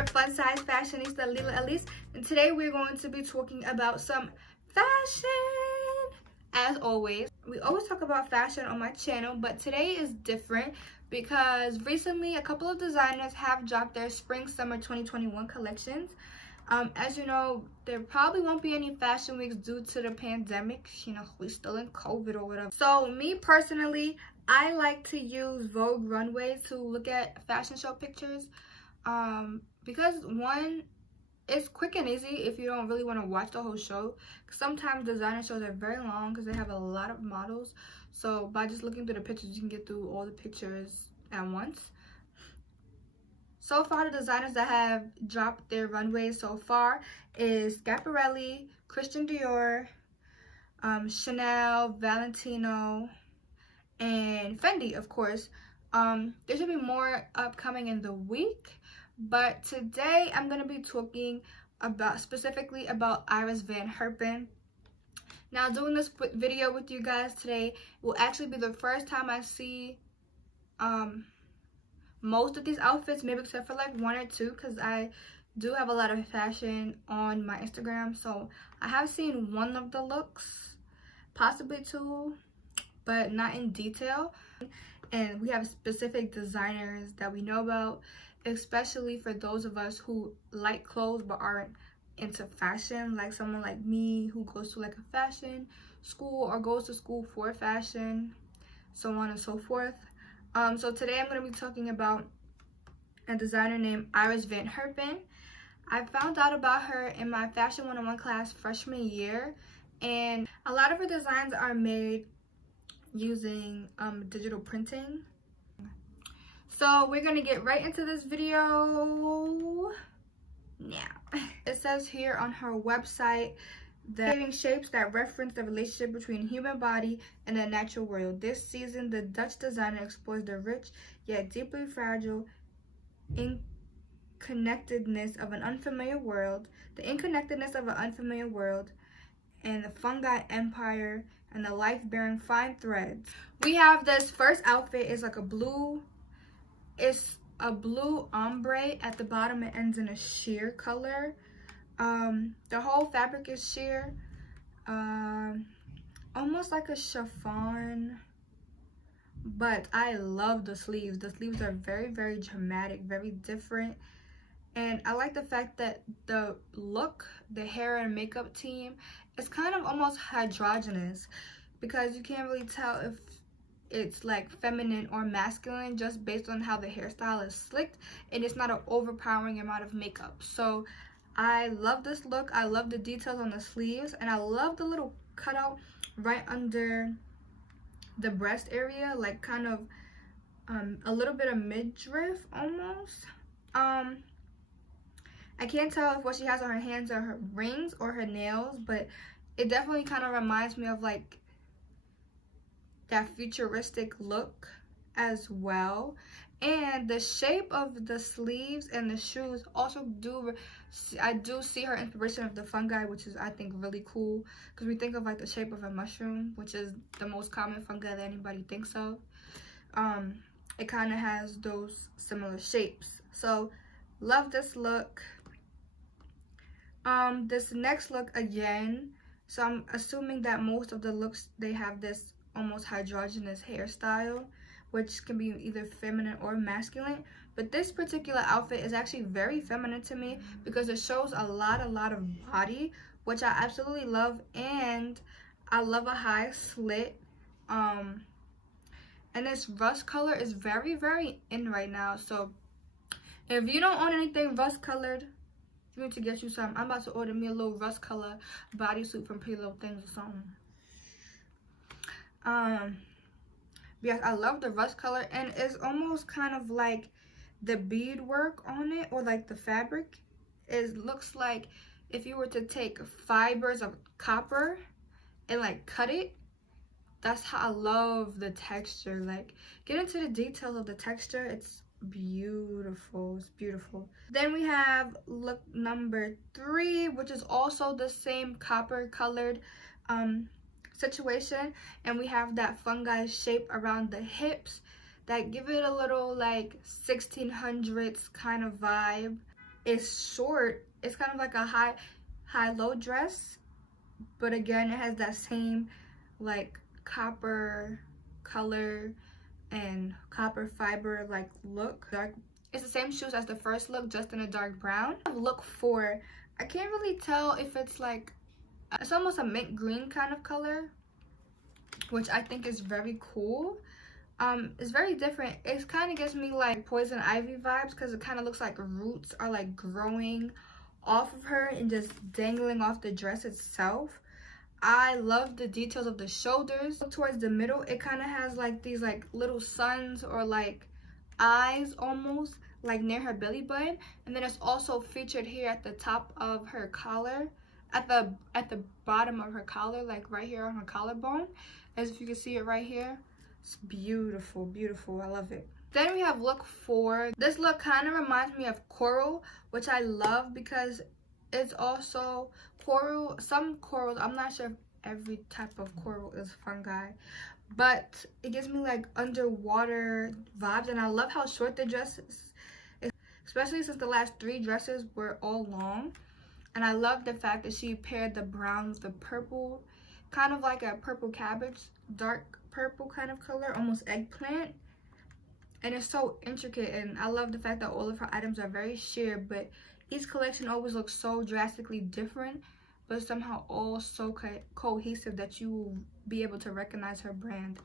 favorite fun size fashionista, Lila Elise, and today we're going to be talking about some fashion. As always, we always talk about fashion on my channel, but today is different because recently a couple of designers have dropped their spring-summer 2021 collections. As you know, there probably won't be any fashion weeks due to the pandemic. You know, we're still in COVID or whatever. So me personally, I like to use Vogue Runway to look at fashion show pictures. Because one, it's quick and easy if you don't really want to watch the whole show. Sometimes designer shows are very long because they have a lot of models. So by just looking through the pictures, you can get through all the pictures at once. So far, the designers that have dropped their runways so far is Schiaparelli, Christian Dior, Chanel, Valentino, and Fendi, of course. There should be more upcoming in the week, but today I'm going to be talking specifically about Iris Van Herpen. Now, doing this video with you guys today will actually be the first time I see most of these outfits, maybe except for like one or two, because I do have a lot of fashion on my Instagram. So I have seen one of the looks, possibly two, but not in detail. And we have specific designers that we know about, especially for those of us who like clothes but aren't into fashion, like someone like me who goes to like a fashion school or goes to school for fashion, so on and so forth. So today I'm going to be talking about a designer named Iris Van Herpen. I found out about her in my Fashion 101 class freshman year, and a lot of her designs are made using digital printing. So we're going to get right into this video now. It says here on her website that creating shapes that reference the relationship between human body and the natural world. This season, the Dutch designer explores the rich yet deeply fragile interconnectedness of an unfamiliar world, and the fungi empire and the life-bearing fine threads. We have this first outfit is like a blue ombre at the bottom. It ends in a sheer color. The whole fabric is sheer, almost like a chiffon, but I love the sleeves. The sleeves are very, very dramatic, very different, and I like the fact that the look, the hair and makeup team is kind of almost androgynous, because you can't really tell if it's like feminine or masculine just based on how the hairstyle is slicked, and it's not an overpowering amount of makeup. So I love this look. I love the details on the sleeves, and I love the little cutout right under the breast area, like kind of a little bit of midriff almost. I can't tell if what she has on her hands are her rings or her nails, but it definitely kind of reminds me of like that futuristic look as well. And the shape of the sleeves and the shoes also I do see her inspiration of the fungi, which is, I think, really cool, because we think of like the shape of a mushroom, which is the most common fungi that anybody thinks of. It kind of has those similar shapes. So love this look. This next look again, so I'm assuming that most of the looks, they have this almost androgynous hairstyle, which can be either feminine or masculine. But this particular outfit is actually very feminine to me because it shows a lot of body, which I absolutely love. And I love a high slit. And this rust color is very, very in right now. So if you don't own anything rust colored, you need to get you some. I'm about to order me a little rust color bodysuit from Pretty Little Things or something. Because I love the rust color, and it's almost kind of like the beadwork on it, or like the fabric. It looks like if you were to take fibers of copper and like cut it. That's how I love the texture. Like, get into the details of the texture. It's beautiful. It's beautiful. Then we have look number 3, which is also the same copper colored situation, and we have that fungi shape around the hips that give it a little like 1600s kind of vibe. It's short. It's kind of like a high-low dress, but again, it has that same like copper color and copper fiber like look. Dark. It's the same shoes as the first look, just in a dark brown. Look 4. I can't really tell if it's like, it's almost a mint green kind of color, which I think is very cool. It's very different. It kind of gives me like poison ivy vibes because it kind of looks like roots are like growing off of her and just dangling off the dress itself. I love the details of the shoulders. Towards the middle, it kind of has like these like little suns or like eyes almost like near her belly button, and then it's also featured here at the top of her collar, at the bottom of her collar, like right here on her collarbone, as if you can see it right here. It's beautiful, beautiful. I love it. Then we have look 4. This look kind of reminds me of coral, which I love because it's also coral. Some corals, I'm not sure if every type of coral is fungi, but it gives me like underwater vibes, and I love how short the dress is, especially since the last 3 dresses were all long. And I love the fact that she paired the brown with the purple, kind of like a purple cabbage, dark purple kind of color, almost eggplant. And it's so intricate, and I love the fact that all of her items are very sheer, but each collection always looks so drastically different, but somehow all so cohesive that you will be able to recognize her brand.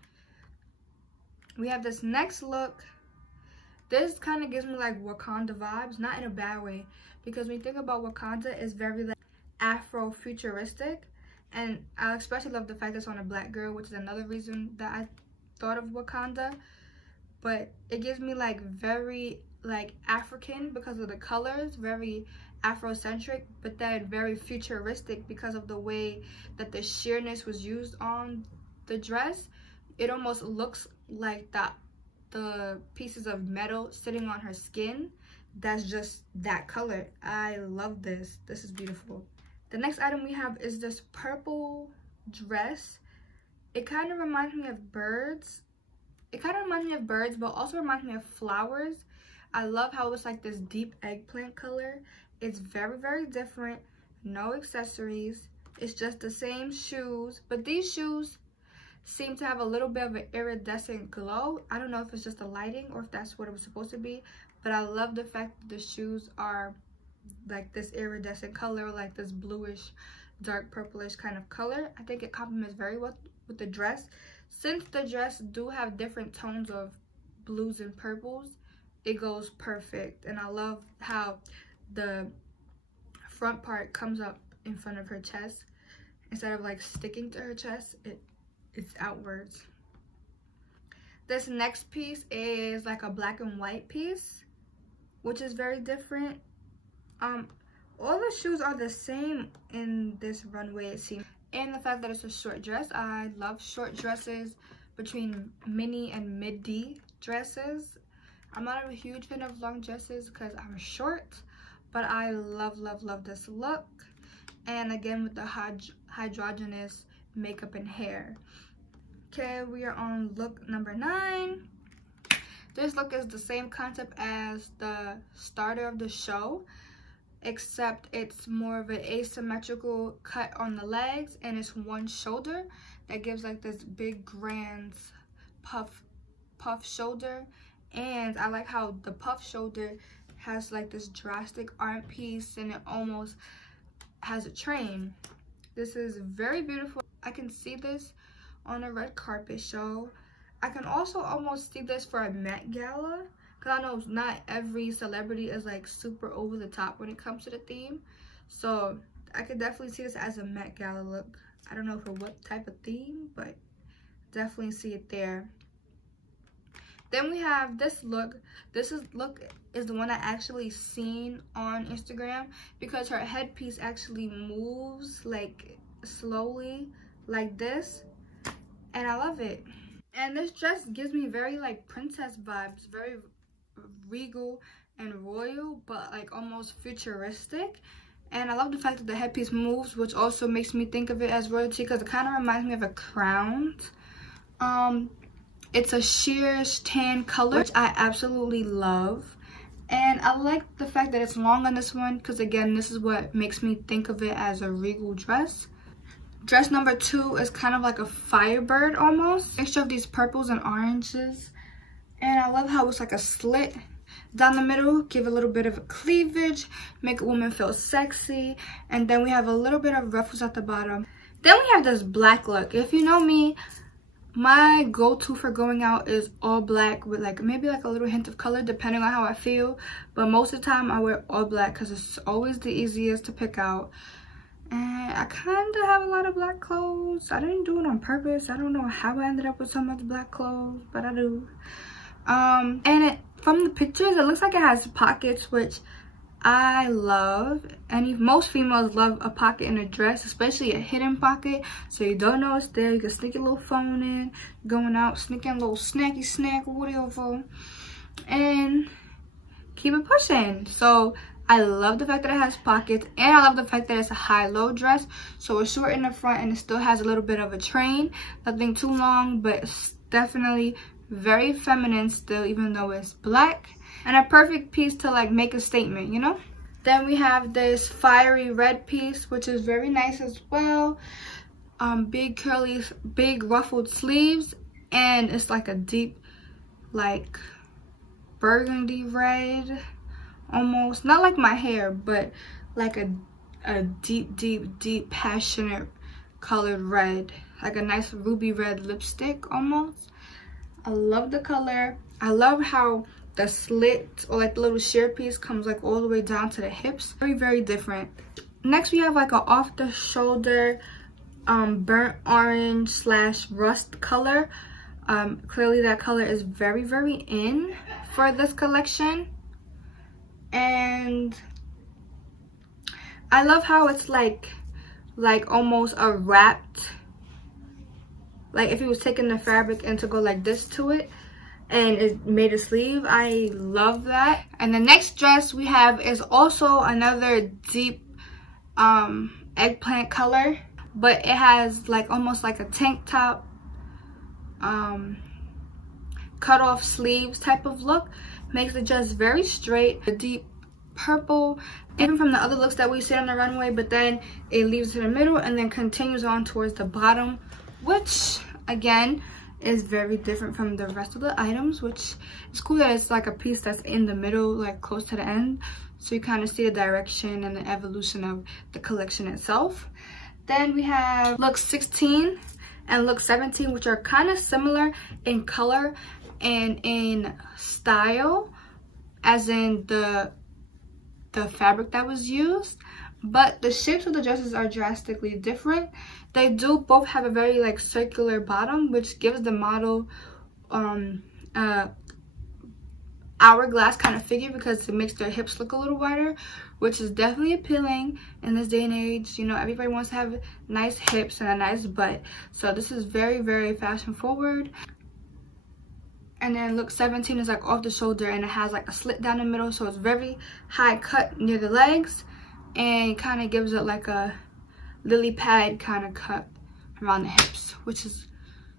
We have this next look. This kind of gives me like Wakanda vibes, not in a bad way, because when you think about Wakanda, it's very like Afro-futuristic, and I especially love the fact that it's on a black girl, which is another reason that I thought of Wakanda. But it gives me like very like African because of the colors, very Afrocentric, but then very futuristic because of the way that the sheerness was used on the dress. It almost looks like the pieces of metal sitting on her skin. That's just that color. I love this. This is beautiful. The next item we have is this purple dress. It kind of reminds me of birds. But also reminds me of flowers. I love how it's like this deep eggplant color. It's very, very different. No accessories. It's just the same shoes, but these shoes seem to have a little bit of an iridescent glow. I don't know if it's just the lighting or if that's what it was supposed to be, but I love the fact that the shoes are like this iridescent color, like this bluish, dark purplish kind of color. I think it complements very well with the dress. Since the dress do have different tones of blues and purples, it goes perfect. And I love how the front part comes up in front of her chest. Instead of like sticking to her chest, it's outwards. This next piece is like a black and white piece, which is very different. All the shoes are the same in this runway, it seems. And the fact that it's a short dress. I love short dresses between mini and midi dresses. I'm not a huge fan of long dresses because I'm short, but I love, love, love this look. And again, with the hydrogenous makeup and hair. Okay, we are on look number 9. This look is the same concept as the starter of the show, except it's more of an asymmetrical cut on the legs, and it's one shoulder that gives like this big grand puff shoulder. And I like how the puff shoulder has like this drastic arm piece, and it almost has a train. This is very beautiful. I can see this on a red carpet show. I can also almost see this for a Met Gala, because I know not every celebrity is like super over the top when it comes to the theme. So I could definitely see this as a Met Gala look. I don't know for what type of theme, but definitely see it there. Then we have this look. This look is the one I actually seen on Instagram, because her headpiece actually moves like slowly like this, and I love it. And this dress gives me very like princess vibes, very regal and royal, but like almost futuristic. And I love the fact that the headpiece moves, which also makes me think of it as royalty, because it kind of reminds me of a crown. It's a sheer tan color, which I absolutely love. And I like the fact that it's long on this one because, again, this is what makes me think of it as a regal dress. Dress number 2 is kind of like a firebird almost. Mixture of these purples and oranges. And I love how it's like a slit down the middle, give a little bit of a cleavage, make a woman feel sexy. And then we have a little bit of ruffles at the bottom. Then we have this black look. If you know me, my go-to for going out is all black with like maybe like a little hint of color depending on how I feel. But most of the time I wear all black because it's always the easiest to pick out. And I kind of have a lot of black clothes. I didn't do it on purpose. I don't know how I ended up with so much black clothes, but I do. And from the pictures, it looks like it has pockets, which I love. And most females love a pocket in a dress, especially a hidden pocket, so you don't know it's there. You can sneak your little phone in, going out, sneak in a little snacky snack or whatever, and keep it pushing. So I love the fact that it has pockets, and I love the fact that it's a high-low dress. So it's short in the front, and it still has a little bit of a train. Nothing too long, but it's definitely very feminine still, even though it's black. And a perfect piece to like make a statement, you know? Then we have this fiery red piece, which is very nice as well. Big curly, big ruffled sleeves, and it's like a deep, like burgundy red. Almost not like my hair, but like a deep passionate colored red, like a nice ruby red lipstick almost. I love the color. I love how the slit or like the little sheer piece comes like all the way down to the hips. Very different. Next we have like a off the shoulder burnt orange / rust color. Clearly that color is very in for this collection. And I love how it's like almost a wrapped, like if he was taking the fabric and to go like this to it and it made a sleeve. I love that. And the next dress we have is also another deep eggplant color, but it has like almost like a tank top cut off sleeves type of look. Makes the dress very straight, a deep purple, even from the other looks that we see on the runway, but then it leaves in the middle and then continues on towards the bottom, which again is very different from the rest of the items, which is cool that it's like a piece that's in the middle, like close to the end, so you kind of see the direction and the evolution of the collection itself. Then we have look 16 and look 17, which are kind of similar in color and in style, as in the fabric that was used, but the shapes of the dresses are drastically different. They do both have a very like circular bottom, which gives the model hourglass kind of figure because it makes their hips look a little wider, which is definitely appealing in this day and age. You know, everybody wants to have nice hips and a nice butt, so this is very fashion forward. And then look 17 is like off the shoulder and it has like a slit down the middle, so it's very high cut near the legs and kind of gives it like a lily pad kind of cut around the hips, which is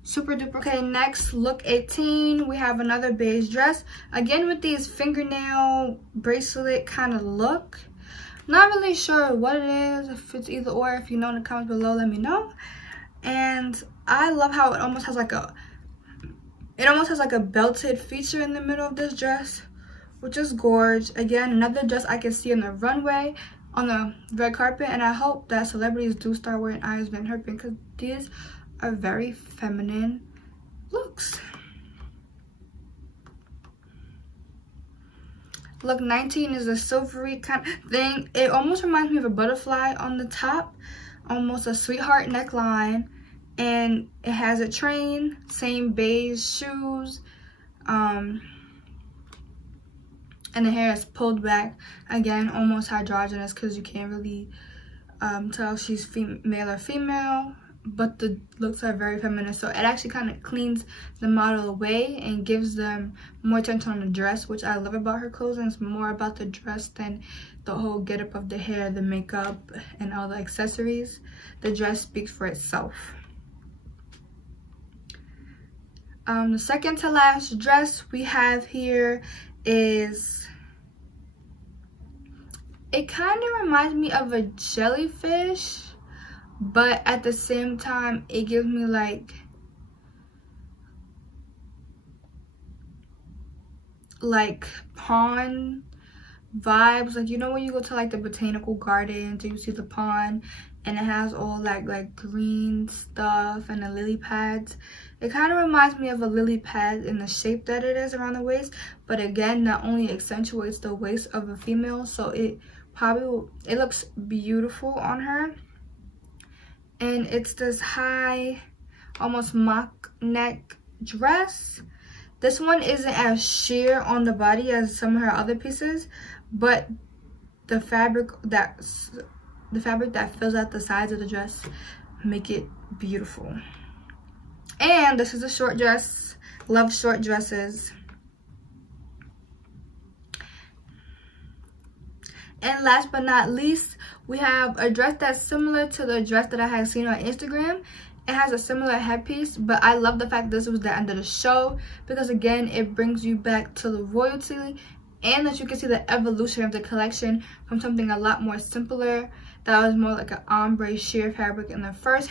super duper. Okay, next look 18, we have another beige dress, again with these fingernail bracelet kind of look. Not really sure what it is, if it's either or. If you know in the comments below, let me know. And I love how it almost has like a belted feature in the middle of this dress, which is gorgeous. Again, another dress I can see on the runway, on the red carpet, and I hope that celebrities do start wearing Iris Van Herpen because these are very feminine looks. Look 19 is a silvery kind of thing. It almost reminds me of a butterfly on the top, almost a sweetheart neckline. And it has a train, same beige shoes, and the hair is pulled back, again almost androgynous because you can't really tell if she's male or female, but the looks are very feminine, so it actually kind of cleans the model away and gives them more attention on the dress, which I love about her clothes. And it's more about the dress than the whole getup of the hair, the makeup, and all the accessories. The dress speaks for itself. The second to last dress we have here is It kind of reminds me of a jellyfish, but at the same time it gives me like pond vibes. Like, you know when you go to like the botanical gardens and you see the pond and it has all like green stuff and the lily pads. It kind of reminds me of a lily pad in the shape that it is around the waist, but again, that only accentuates the waist of a female, so it looks beautiful on her. And it's this high, almost mock neck dress. This one isn't as sheer on the body as some of her other pieces, but the fabric that fills out the sides of the dress make it beautiful. And this is a short dress. Love short dresses. And last but not least, we have a dress that's similar to the dress that I had seen on Instagram. It has a similar headpiece, but I love the fact this was the end of the show because again, it brings you back to the royalty and that you can see the evolution of the collection from something a lot more simpler that was more like an ombre sheer fabric in the first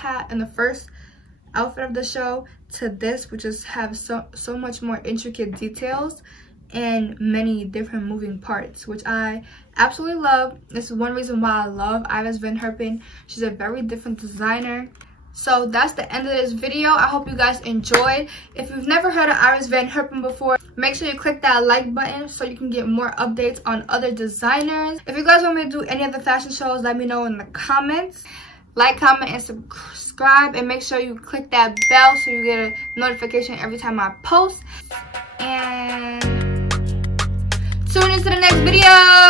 outfit of the show to this, which is have so much more intricate details and many different moving parts, which I absolutely love. This is one reason why I love Iris Van Herpen. She's a very different designer. So that's the end of this video. I hope you guys enjoyed. If you've never heard of Iris Van Herpen before, make sure you click that like button so you can get more updates on other designers. If you guys want me to do any other fashion shows, let me know in the comments. Like, comment, and subscribe, and make sure you click that bell so you get a notification every time I post. And tune into the next video.